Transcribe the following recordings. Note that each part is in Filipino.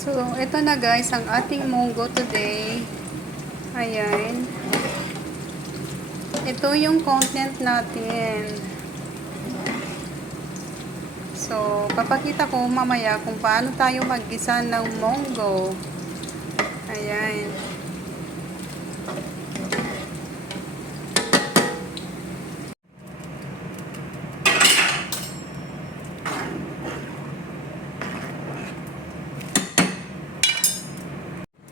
So, ito na guys, ang ating munggo today. Ayan. Ito yung content natin. So, papakita ko mamaya kung paano tayo maggisa ng munggo. Ayan.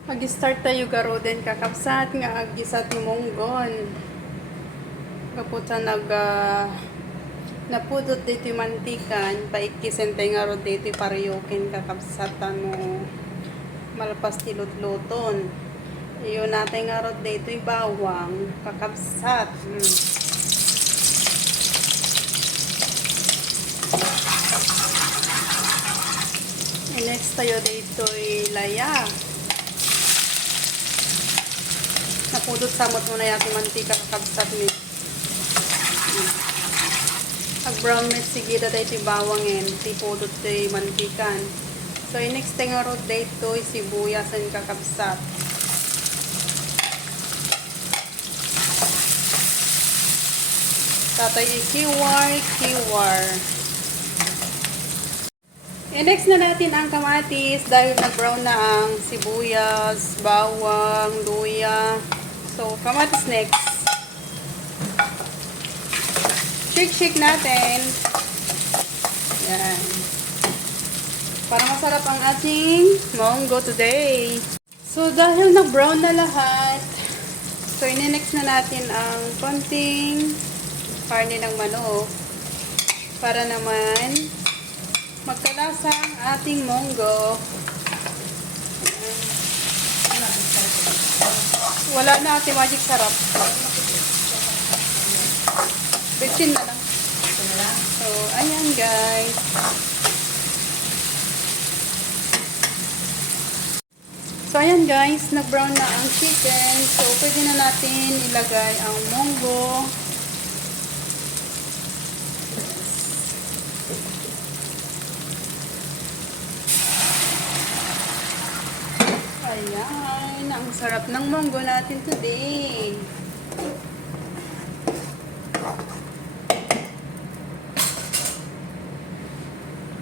Mag-start tayo garoden kakapsat nga aggisat ni munggon. Kaputa napudot dito mantikan, paikisen tayo nga rod dito pariyokin kakapsatan mo malpas tilot-luton. Iyon natin nga rod dito bawang kakapsat. Next tayo dito laya. Napudot samot mo na yung mantika kakabsat ni. Pag brown meat sige da dito bawangin, tipudot tayo mantikan. So next thing nga rod dito sibuyas ang kakabsat. Tatay kiwar. Next na natin ang kamatis dahil nag-brown na ang sibuyas, bawang, luya. So, kamatis next. Shake natin. Yan. Para masarap ang ating munggo today. So, dahil nag-brown na lahat, so, next na natin ang konting karne ng manok. Para naman magkalasa ang ating munggo. Wala na ate magic sarap. Bitchin na lang. So, ayan guys. So, ayan guys. Nag-brown na ang chicken. So, pwede na natin ilagay ang munggo. Ayan, ang sarap ng munggo natin today.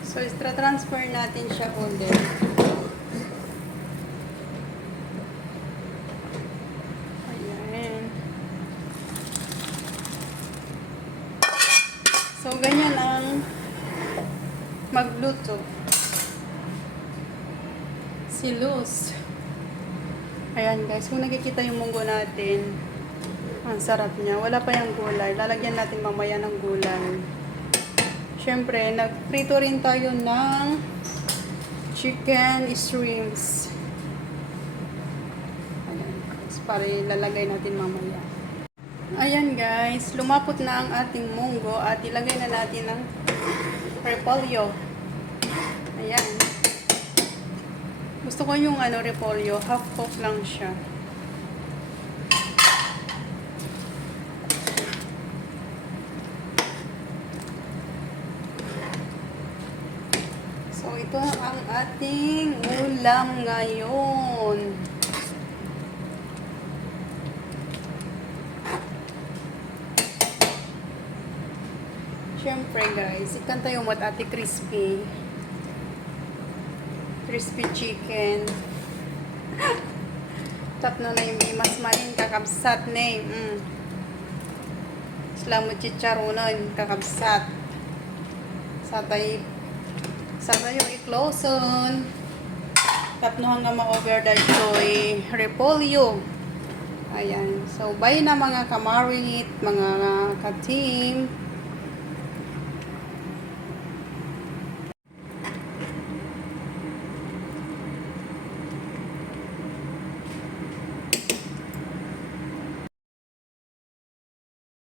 So, transfer natin siya ulit. Ayan. So, ganyan ang magluto. Silus. Ayan guys, kung nakikita yung munggo natin, ang sarap niya. Wala pa yung gulay. Lalagyan natin mamaya ng gulay. Siyempre, nagprito rin tayo ng chicken shrimps. Ayan guys, para ilalagay natin mamaya. Ayan guys, lumapot na ang ating munggo at ilagay na natin ng repolyo. Ayan. Gusto ko yung repolyo, half cook lang siya. So ito ang ating ulam ngayon. Siyempre guys, ikan tayo mat ate crispy chicken. Tapno na yung imas manin kakabsat na Islam mo chicharonon kakabsat. Satay yung ikloson. Tapno hanggang ma-over dahil repolyo. Ayan. So, bye na mga kamarit, mga ka-team.